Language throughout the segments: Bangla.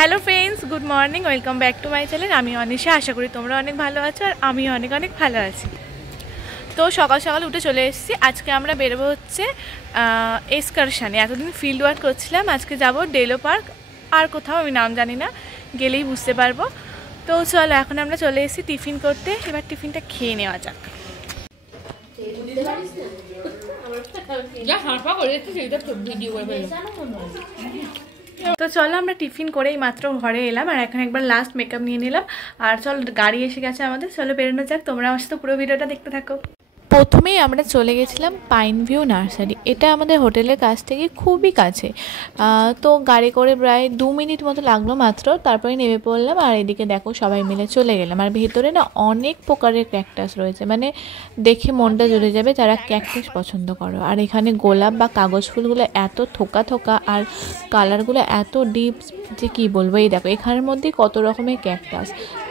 Hello friends, good morning, welcome back to my channel. আমি অনিশা। আশা করি তোমরা অনেক ভালো আছো আর আমি অনেক অনেক ভালো আছি। তো সকাল সকাল উঠে চলে এসেছি। আজকে আমরা বেরোবো হচ্ছে এক্সকারশানে। এতদিন ফিল্ড ওয়ার্ক করছিলাম, আজকে যাব ডেলো পার্ক। আর কোথাও আমি নাম জানি না, গেলেই বুঝতে পারবো। তো চলো, এখন আমরা চলে এসেছি টিফিন করতে। এবার টিফিনটা খেয়ে নেওয়া যাক। তো চলো, আমরা টিফিন করেই মাত্র ঘরে এলাম আর এখন একবার লাস্ট মেকআপ নিয়ে নিলাম। আর চলো, গাড়ি এসে গেছে আমাদের, চলো বেরোনো যাক। তোমরা আমার সাথে পুরো ভিডিওটা দেখতে থাকো। প্রথমেই আমরা চলে গেছিলাম পাইন ভিউ নার্সারি। এটা আমাদের হোটেলের কাছ থেকে খুবই কাছে। তো গাড়ি করে প্রায় 2 মিনিট মতো লাগলো মাত্র, তারপরে নেমে পড়লাম। আর এদিকে দেখো সবাই মিলে চলে গেলাম। আর ভেতরে না অনেক প্রকারের ক্যাকটাস রয়েছে, মানে দেখে মনটা জুড়ে যাবে যারা ক্যাকটাস পছন্দ করো। আর এখানে গোলাপ বা কাগজ ফুলগুলো এত থোকা থোকা আর কালারগুলো এত ডিপ যে কী বলবো। এই দেখো এখানের মধ্যেই কত রকমের ক্যাকটাস।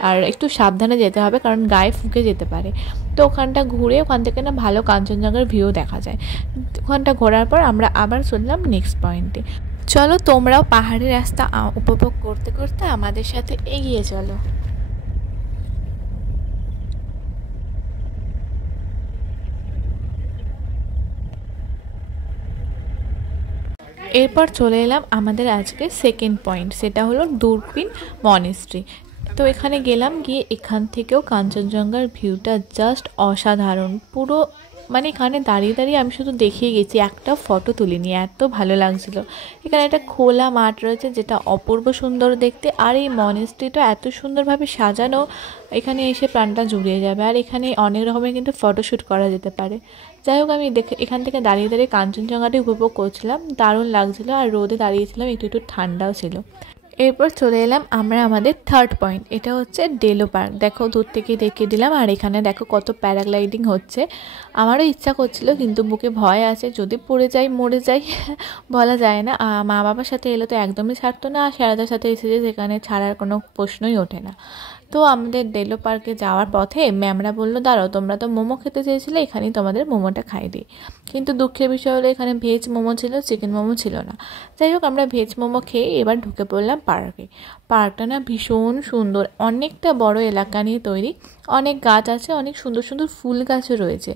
আর একটু সাবধানে যেতে হবে কারণ গায়ে ফুঁকে যেতে পারে। তো ওখানটা ঘুরে ওখান থেকে না ভালো কাঞ্চনজঙ্ঘার ভিউ দেখা যায়। ওখানটা ঘোরার পর আমরা আবার চললাম নেক্সট পয়েন্টে। চলো তোমরাও পাহাড়ি রাস্তা উপভোগ করতে করতে আমাদের সাথে এগিয়ে চলো। এরপর চলে এলাম আমাদের আজকে সেকেন্ড পয়েন্ট, সেটা হলো দূরবীন মনেস্ট্রি। তো এখানে গেলাম, গিয়ে এখান থেকেও কাঞ্চনজঙ্ঘার ভিউটা জাস্ট অসাধারণ। পুরো মানে এখানে দাঁড়িয়ে দাঁড়িয়ে আমি শুধু দেখিয়ে গেছি, একটা ফটো তুলিনি, এত ভালো লাগছিল। এখানে একটা খোলা মাঠ রয়েছে যেটা অপূর্ব সুন্দর দেখতে। আর এই মনেস্ট্রিটা এত সুন্দরভাবে সাজানো, এখানে এসে প্রাণটা জুড়িয়ে যাবে। আর এখানে অনেক রকমের কিন্তু ফটোশ্যুট করা যেতে পারে। যাই হোক, আমি এখান থেকে দাঁড়িয়ে দাঁড়িয়ে কাঞ্চনজঙ্ঘাটি উপভোগ করছিলাম, দারুণ লাগছিলো। আর রোদে দাঁড়িয়েছিলাম, একটু একটু ঠান্ডাও ছিল। এরপর চলে এলাম আমরা আমাদের থার্ড পয়েন্ট, এটা হচ্ছে ডেলো পার্ক। দেখো দূর থেকে দেখিয়ে দিলাম। আর এখানে দেখো কত প্যারাগ্লাইডিং হচ্ছে। আমারও ইচ্ছা করছিল কিন্তু বুকে ভয় আছে, যদি পড়ে যাই মরে যাই বলা যায় না। মা বাবার সাথে এলে তো একদমই ছাড়তো না, আর সারাদার সাথে এসেছে যেখানে ছাড়ার কোনো প্রশ্নই ওঠে না। তো আমাদের ডেলো পার্কে যাওয়ার পথে ম্যামরা বললো, দাঁড়াও তোমরা তো মোমো খেতে চেয়েছিলে, এখানেই তোমাদের মোমোটা খাই দিই। কিন্তু দুঃখের বিষয় হলো এখানে ভেজ মোমো ছিল, চিকেন মোমো ছিল না। যাই হোক, আমরা ভেজ মোমো খেয়ে এবার ঢুকে পড়লাম পার্কে। পার্কটা না ভীষণ সুন্দর, অনেকটা বড় এলাকা নিয়ে তৈরি। অনেক গাছ আছে, অনেক সুন্দর সুন্দর ফুল গাছও রয়েছে।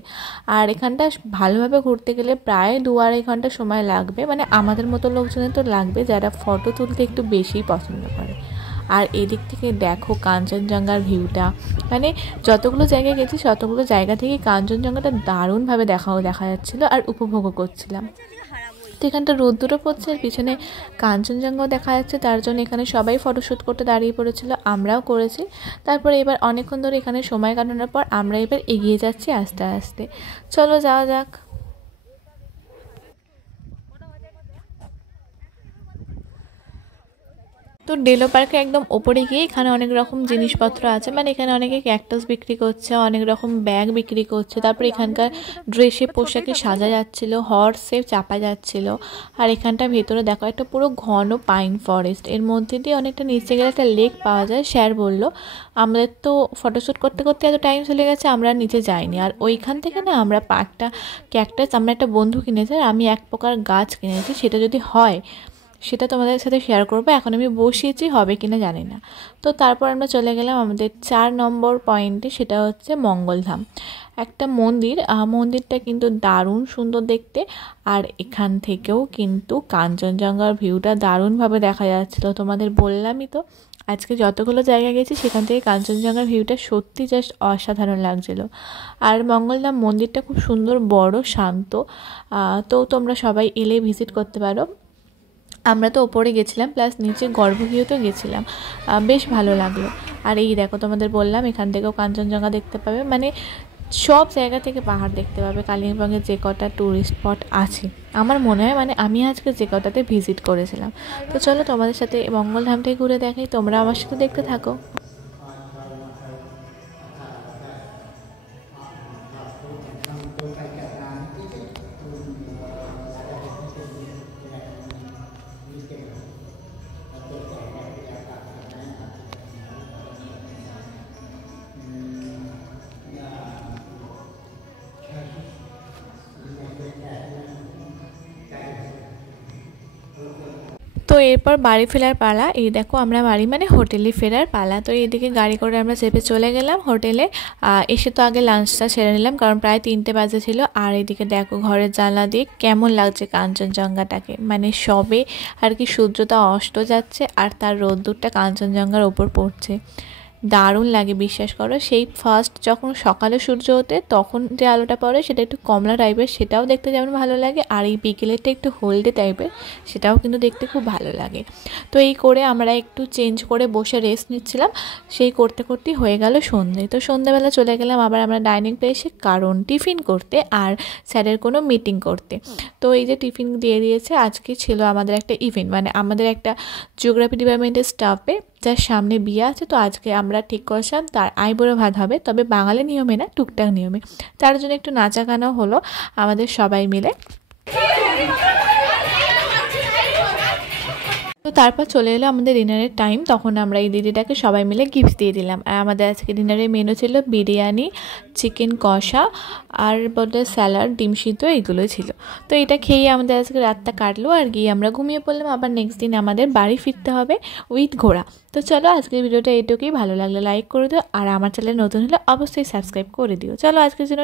আর এখানটা ভালোভাবে ঘুরতে গেলে প্রায় 2-2.5 ঘন্টা সময় লাগবে, মানে আমাদের মতো লোকজনের তো লাগবে যারা ফটো তুলতে একটু বেশিই পছন্দ করে। আর এদিক থেকে দেখো কাঞ্চনজঙ্ঘার ভিউটা, মানে যতগুলো জায়গায় গেছি ততগুলো জায়গা থেকে কাঞ্চনজঙ্ঘাটা দারুণভাবে দেখা যাচ্ছিলো আর উপভোগও করছিলাম। তো এখানটা রোদ্দুরও পড়ছে আর পিছনে কাঞ্চনজঙ্ঘাও দেখা যাচ্ছে, তার জন্য এখানে সবাই ফটোশ্যুট করতে দাঁড়িয়ে পড়েছিল, আমরাও করেছি। তারপরে এবার অনেকক্ষণ ধরে এখানে সময় কাটানোর পর আমরা এবার এগিয়ে যাচ্ছি আস্তে আস্তে। চলো যাওয়া যাক। তো ডেলো পার্কে একদম ওপরে গিয়ে এখানে অনেক রকম জিনিসপত্র আছে, মানে এখানে অনেকে ক্যাকটাস বিক্রি করছে, অনেক রকম ব্যাগ বিক্রি করছে। তারপর এখানকার ড্রেসে পোশাকে সাজা যাচ্ছিলো, হর্সে চাপা যাচ্ছিল। আর এখানটা ভেতরে দেখো একটা পুরো ঘন পাইন ফরেস্ট, এর মধ্যে দিয়ে অনেকটা নিচে গেলে একটা লেক পাওয়া যায়। স্যার বললো, আমাদের তো ফটোশ্যুট করতে করতে এত টাইম চলে গেছে, আমরা নিচে যাইনি। আর ওইখান থেকে না আমরা একটা ক্যাকটাস, আমরা একটা বন্ধু কিনেছে আর আমি এক প্রকার গাছ কিনেছি, সেটা যদি হয় সেটা তোমাদের সাথে শেয়ার করবো। এখন আমি বসিয়েছি, হবে কিনা জানি না। তো তারপর আমরা চলে গেলাম আমাদের 4 নম্বর পয়েন্টে, সেটা হচ্ছে মঙ্গলধাম, একটা মন্দির। মন্দিরটা কিন্তু দারুণ সুন্দর দেখতে। আর এখান থেকেও কিন্তু কাঞ্চনজঙ্ঘার ভিউটা দারুণভাবে দেখা যাচ্ছিলো। তোমাদের বললামই তো, আজকে যতগুলো জায়গা গেছি সেখান থেকে কাঞ্চনজঙ্ঘার ভিউটা সত্যি জাস্ট অসাধারণ লাগছিলো। আর মঙ্গলধাম মন্দিরটা খুব সুন্দর, বড়, শান্ত। তো তোমরা সবাই এলে ভিজিট করতে পারো। আমরা তো ওপরে গেছিলাম, প্লাস নিচে গর্ভগৃহতেও গেছিলাম, বেশ ভালো লাগলো। আর এই দেখো তোমাদের বললাম এখান থেকেও কাঞ্চনজঙ্ঘা দেখতে পাবে, মানে সব জায়গা থেকে পাহাড় দেখতে পাবে। কালিম্পংয়ে যে কটা ট্যুরিস্ট স্পট আছে আমার মনে হয়, মানে আমি আজকে যে কটাতে ভিজিট করেছিলাম। তো চলো তোমাদের সাথে মঙ্গলধামটাই ঘুরে দেখাই, তোমরা আমার সাথে দেখতে থাকো। তো তো এরপর বাড়ি ফেরার পালা। এই দেখো আমরা বাড়ি মানে হোটেলে ফেরার পালা। তো এইদিকে গাড়ি করে আমরা চেপে চলে গেলাম হোটেলে। এসে তো আগে লাঞ্চটা সেরে নিলাম, কারণ প্রায় 3টে বাজে ছিল। আর এইদিকে দেখো ঘরের জানলা দিয়ে কেমন লাগছে কাঞ্চনজঙ্ঘাটাকে, মানে সবে আর কি সূর্যটা অস্ত যাচ্ছে আর তার রোদ্দুরটা কাঞ্চনজঙ্ঘার ওপর পড়ছে। দারুণ লাগে বিশ্বাস করো। সেই ফার্স্ট যখন সকালে সূর্য ওঠে তখন যে আলোটা পড়ে সেটা একটু কমলা টাইপের, সেটাও দেখতে যেমন ভালো লাগে। আর এই বিকেলেরটা একটু হলদে টাইপের, সেটাও কিন্তু দেখতে খুব ভালো লাগে। তো এই করে আমরা একটু চেঞ্জ করে বসে রেস্ট নিচ্ছিলাম। সেই করতে করতেই হয়ে গেল সন্ধ্যে। তো সন্ধ্যেবেলা চলে গেলাম আবার আমরা ডাইনিং প্লেসে, কারণ টিফিন করতে আর স্যারের কোনো মিটিং করতে। তো এই যে টিফিন দিয়ে দিয়েছে, আজকে ছিল আমাদের একটা ইভেন্ট, মানে আমাদের একটা জিওগ্রাফি ডিপার্টমেন্টের স্টাফে যার সামনে বিয়ে আছে। তো আজকে আমরা ঠিক করেছিলাম তার আইবুড়ো ভাত হবে, তবে বাঙালি নিয়মে না, টুকটাক নিয়মে। তার জন্য একটু নাচা গানা হলো আমাদের সবাই মিলে। তো তারপর চলে এলো আমাদের ডিনারের টাইম। তখন আমরা এই দিদিটাকে সবাই মিলে গিফট দিয়ে দিলাম। আর আমাদের আজকে ডিনারের মেনু ছিল বিরিয়ানি, চিকেন কষা, আর বলতে স্যালাড, ডিম সিদ্ধ, এইগুলোই ছিল। তো এটা খেয়ে আমাদের আজকে রাতটা কাটলো আর গিয়ে আমরা ঘুমিয়ে পড়লাম। আবার নেক্সট দিন আমাদের বাড়ি ফিরতে হবে উইথ ঘোড়া। তো চলো আজকের ভিডিওটা এটুকুই। ভালো লাগলে লাইক করে দিও, আর আমার চ্যানেল নতুন হলে অবশ্যই সাবস্ক্রাইব করে দিও। চলো আজকের জন্য